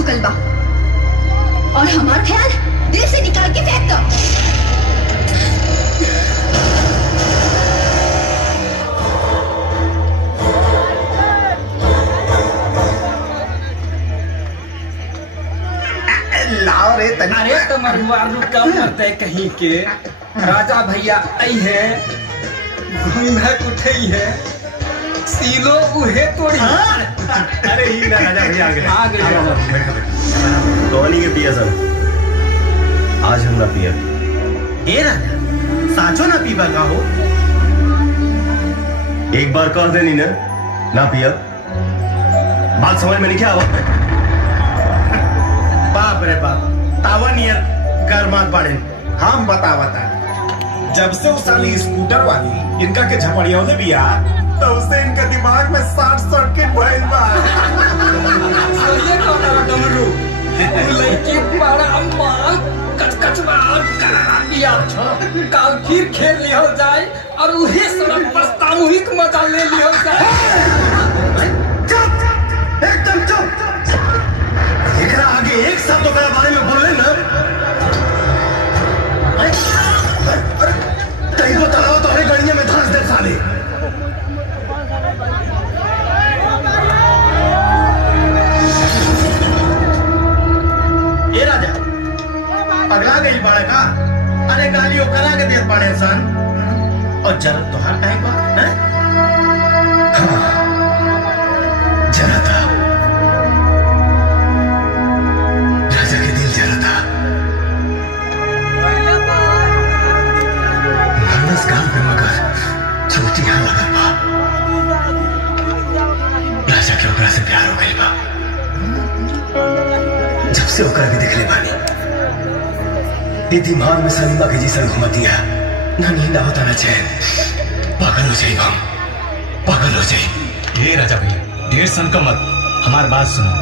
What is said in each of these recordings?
चुकल बा और हमार ख्याल दिल से निकाल के फेंक दो। अरे तुम्हारे रुका मरते कहीं के राजा भैया आई है घूम है कुठई है सीलो उहे तोड़ी। अरे ही ना राजा भैया आ गए। कौन के पिया सब आज हम ना पिया। ए राजा साचो ना पीबा का हो। एक बार कह देनी ना पिया बात समझ में नहीं क्या आवा। बाप रे बाप तावा नियर गरमात बाड़े। हम बतावता जब से उस साली स्कूटर वाली इनका के झपड़िया दे बिया तब से इनका दिमाग में शॉर्ट सर्किट भइल बा। ये कौन है डमरू लड़की बड़ा मां कचकच मार करातिया काल फिर खेल लियो जाए और उही सड़क पर सामूहिक मजा ले लियो जाए। चुप एकदम चुप। एकरा आगे एक शब्द ओकरा बारे में बोल ले ना कहीं को तलाव तोहरे गड़िया में धंस दे साले। ए राजा पगला गई बाड़ा का। अरे गाली ओकरा के देत बाड़े सन और जरूरत तोहार काहे बा हैं? जरा था राजा के दिल जरा था। मानस गांव पे मगर छोटी यहाँ लगल बा। राजा के ओकरा से प्यार हो गई बा। जब से ओकरा के देखले बानी ये दिमाग में सलीमा के जैसा घुमतिया ना नींद आवता ना चैन। पागल हो जाए हम पागल हो जाए। ये राजा भैया ढेर सन का मत हमार बात सुनो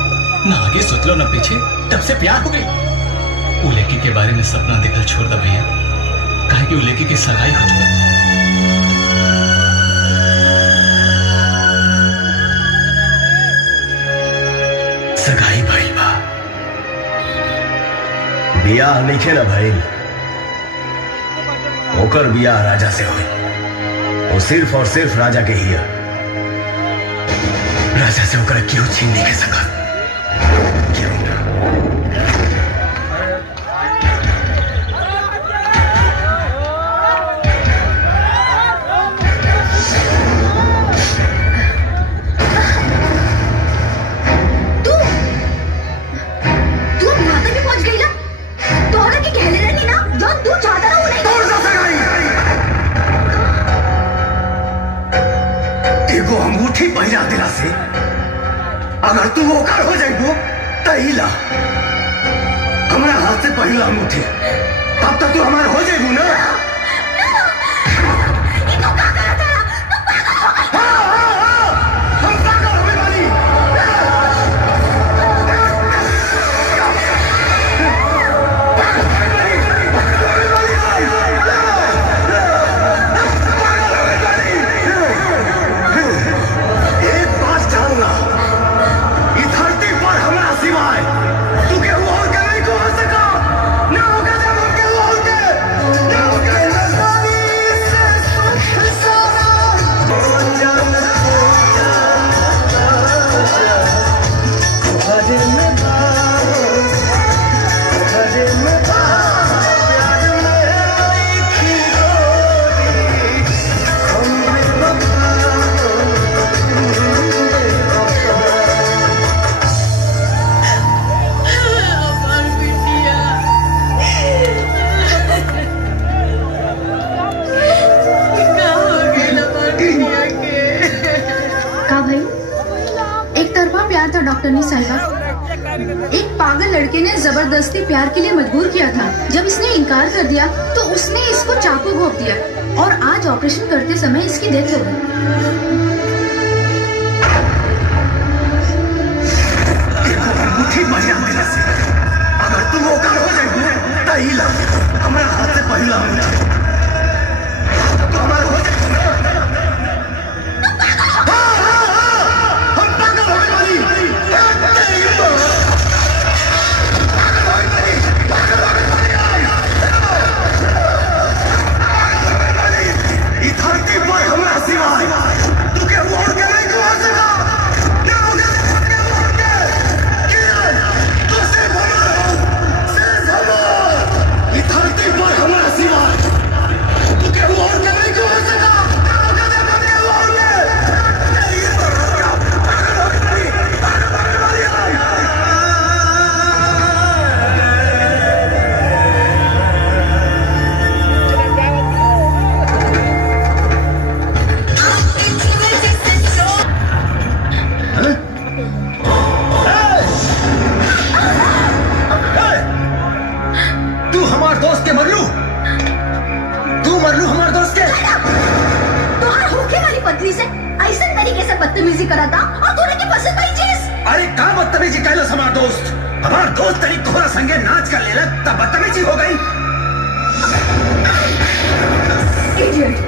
ना आगे सोच लो ना पीछे तब से प्यार हो गई। उलेकी के बारे में सपना देखल छोड़ दो भैया काहे कि उलेकी की सगाई हो चुकी। सगाई भाई बा बियाह नहीं ना भाई होकर बियाह राजा से हुई। वो सिर्फ और सिर्फ राजा के ही है। राजा से होकर क्यों छीन नहीं सका क्यों ना। तू अब यहाँ तक भी पहुंच गई ना तोहरा के कहले रहनी ना जो तू चाहता ना वो नहीं एगो अंगूठी पहिरा दिला से अगर तू ओकर हो जाएगो तहिला हमारा हाथ से पहिला अंगूठी तब तक तू हमारा हो जाएगो ना। डॉक्टरनी साहिबा एक पागल लड़के ने जबरदस्ती प्यार के लिए मजबूर किया था। जब इसने इनकार कर दिया तो उसने इसको चाकू घोंप दिया और आज ऑपरेशन करते समय इसकी डेथ हो गई। अगर तुम होकर हो जाएगी तहिला हमारा हाथ से पहिला तो हमारा हो जाएगा। हम पागल हो गए। के। तुम्हारे होके वाली पत्नी से ऐसे तरीके से बदतमीजी करा था और तूने की पसंद नहीं चीज। अरे का बदतमीजी कैलो हमार दोस्त? हमार दोस्त तरी तोहरा संगे नाच कर लेला तब बदतमीजी हो गई। इडियट।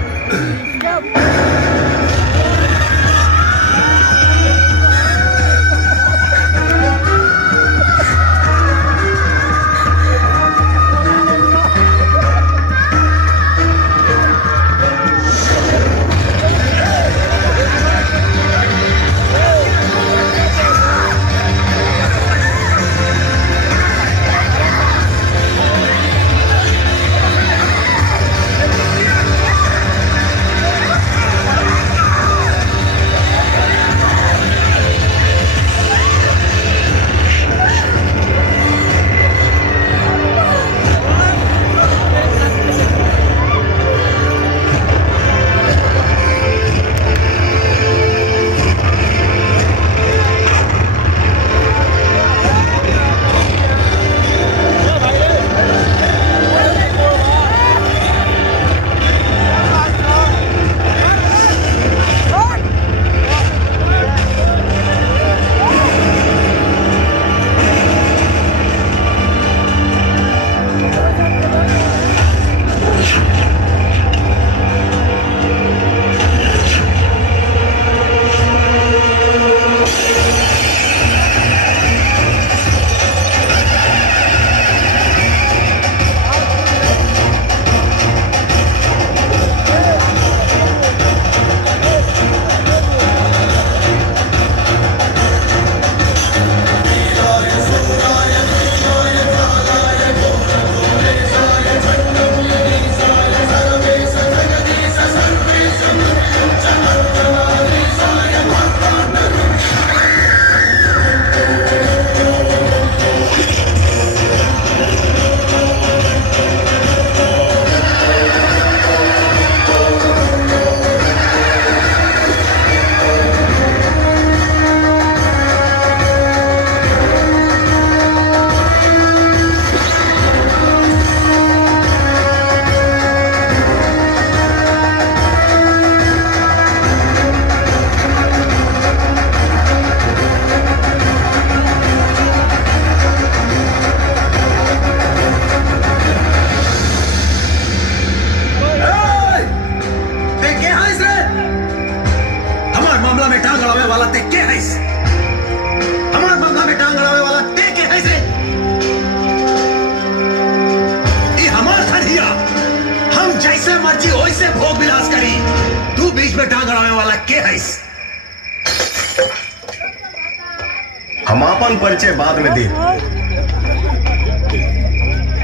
हम अपन परिचय बाद में दे,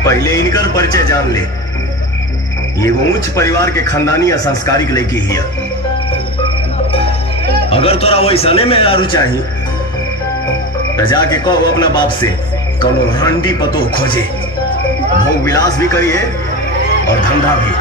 पहले इनकर परिचय जान ले। ये उच्च परिवार के खानदानी या संस्कारिक लड़की ही है। अगर तोरा वैसने में दारू चाहिए तो जाके कहो अपना बाप से कौनो रंडी पतो खोजे, भोग विलास भी करिए और धंधा भी।